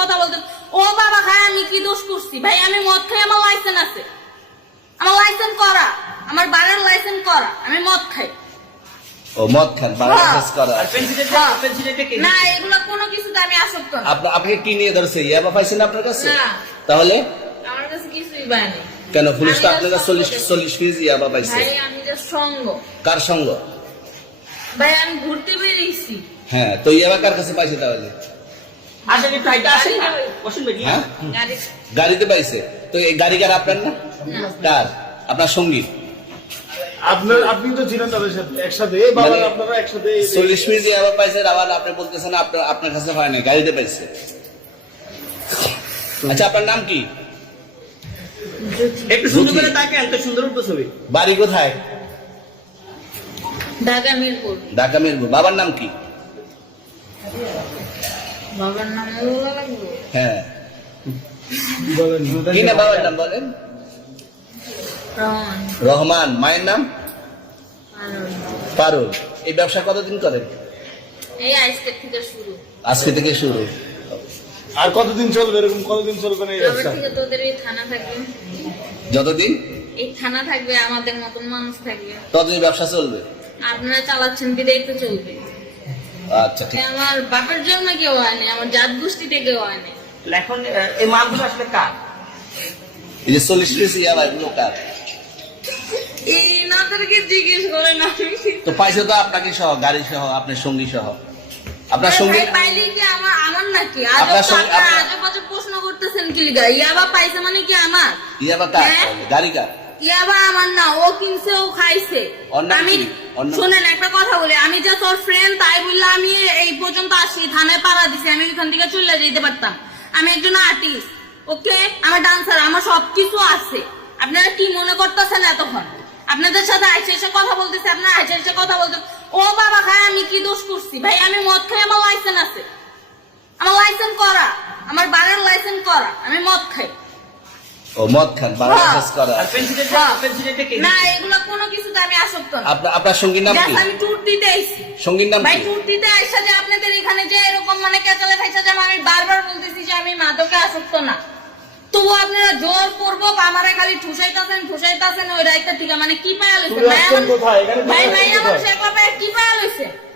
কথা বলতেন। ও বাবা খায়, আমি কি দোষ করছি ভাই? আমি মদ খাই, আমার লাইসেন্স আছে, আমার লাইসেন্স করা, আমার বাড়ির লাইসেন্স করা, আমি মদ খাই। ও মদ খান, বাড়ির লাইসেন্স করা। না, এগুলো কোনো কিছুতে আমি আসক্ত না। আপনাকে কি নিয়ে ধরছে? ইয়াবা পাইছেন আপনার কাছে? না, তাহলে আমার কাছে কিছুই পাইনি। কেন পুলিশ তো আপনার কাছে 40 কেজি ইয়াবা পাইছে? ভাই আমি জাস্ট সঙ্গ। কার সঙ্গ? ভাই আমি ঘুরতে বেরিয়েছি। হ্যাঁ, তো ইয়াবা কার কাছে পাইছে তাহলে? হ্যাঁ? গাড়িতে পাইছে। তো এই গাড়ি কার, আপনার না? কার? আপনার সঙ্গী? আপনি তো ছিলেন তাদের সাথে একসাথে, আপনারা একসাথে 40 কেজি ইয়াবা পাইছে, আবার আপনি বলতেছেন আপনার কাছে হয় না, গাড়িতে পাইছে। আচ্ছা, আপনার নাম কি? একটু সুন্দর করে তাকান, তো সুন্দর উঠবে ছবি। বাড়ি কোথায়? ঢাকা মিরপুর। ঢাকা মিরপুর। বাবার নাম কি? বাবার নাম বলা লাগবে? হ্যাঁ, বলেন কি না বাবার নাম বলেন? রহমান। রহমান। মায়ের নাম? আনন্দ। পারুল। এই ব্যবসা কতদিন করেন? এই আজকে থেকে শুরু। আজকে থেকে শুরু। আর কতদিন চলবে, এরকম কতদিন চলবে না এই এবার ব্যবসা? থেকে তোদের এই থানা থাকবে, যতদিন এই থানা থাকবে, আমাদের মতন মানুষ থাকবে। ততদিন ব্যবসা চলবে। আপনারা চালাচ্ছেন বিদায় তো চলবে। আচ্ছা, ঠিক। আমার বাপের জন্য কেউ হয়নি, আমার জাত গোষ্ঠীতে কেউ হয়নি। এখন এই মালগুলো আসলে কার? এই যে 40 কেজি ইয়াবা, এগুলো কার? এই নাদেরকে জিজ্ঞেস করেন। আমি তো পাইছে তো আপনাকে সহ, গাড়ি সহ, আপনার সঙ্গী সহ। আপনার সঙ্গী পাইলে কি আমার নাকি? আপনার সঙ্গে- আজব প্রশ্ন করতেছেন কি লিগা? ইয়াবা পাইছে মানে কি আমার? ইয়াবা কার? হ্যাঁ? গাড়ি কার? ইয়াবা আমার না, ও কিনছে, ও খাইছে। ওর নাম আমি কি? ওর নাম- শুনেন একটা কথা বলি, আমি যে তোর ফ্রেন্ড তাই বললে আমি এই পর্যন্ত আসি, থানায় পাড়া দিছি, আমি ওইখান থেকে চলে যেতে পারতাম। আমি একজন আর্টিস্ট, ওকে, আমার ডান্সার, আমার সবকিছু আছে। আপনারা কি মনে করতেছেন এতক্ষণ? আপনাদের সাথে আইসে এসে কথা বলতেছে, আপনারা আইসে এসে কথা বলতেন। ও বাবা খায়, আমি কি দোষ করছি ভাই? আমি মদ খাই, আমার লাইসেন্স আছে, আমার লাইসেন্স করা, আমার বাড়ির লাইসেন্স করা, আমি মদ খাই। ও মদ খান, বাড়ির লাইসেন্স করা। না, এগুলো কোনো কিছুতে আমি আসক্ত না। আপনার সঙ্গীর নাম কি? Just আমি ট্যুর দিতে আইছি। সঙ্গীর নাম ভাই কি? ট্যুর দিতে আইসা যে আপনাদের এখানে যে এরকম মানে কেচালে খাইছে, যে আমি বারবার বলতেছি যে আমি মাদকে আসক্ত না, তবু আপনারা জোর করবো আমারে খালি ঠুসাইতাছেন ওই রাইতে থেকে। মানে কি পায়া লইছে তুমি আসছেন কোথায়? এখানে ভাই? তুমি ভাই আসছেন আমার কোথায়? সে কি পায়া লইছে?